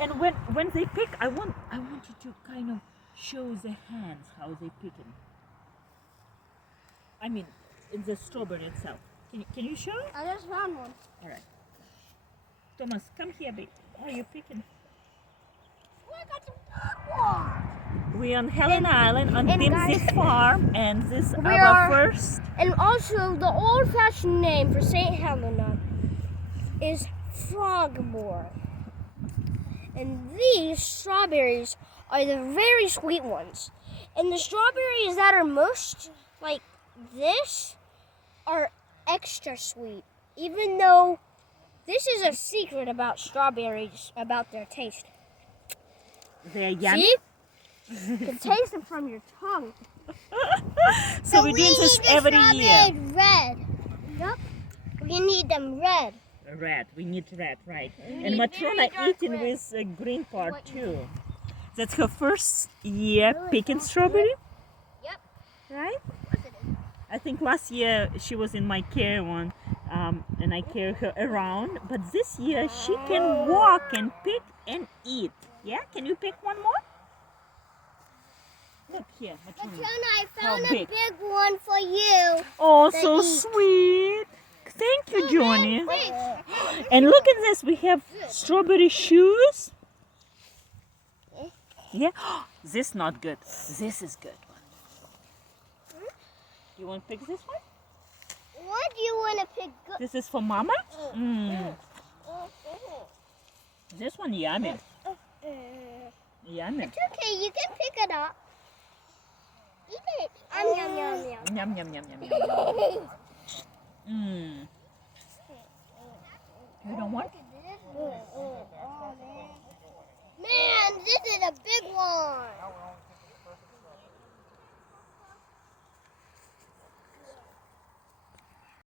And when they pick, I want you to kind of show the hands how they picking. I mean, in the strawberry itself. Can you show? I just found one. All right. Thomas, come here, babe. How are you picking? Oh, I got some big. We're on Helena Island on Dempsey farm, and this is We our are- first. And also, the old-fashioned name for St. Helena is Frogmore. And these strawberries are the very sweet ones. And the strawberries that are most like this are extra sweet. Even though this is a secret about strawberries, about their taste. They're yummy. See? You can taste them from your tongue. So we're doing this every year. Red. Yep. We need them red. Red. We need red, right? And need Matrona very dark eating red. with a green part too. That's her first year picking strawberry, Yep. right? I think last year she was in my care one, and I carried her around. But this year she can walk and pick and eat. Yeah? Can you pick one more? Look here, Matrona. I How big? big one for you. Oh, to so eat. sweet. Thank you, Johnny. And look at this. We have strawberry shoes. Yeah. This not good. This is good one. You want to pick this one? What do you want to pick? This is for Mama. This one yummy. Yummy. It's okay. You can pick it up. Eat it. Yum, yum, yum, yum. Yum yum yum yum yum. You don't want?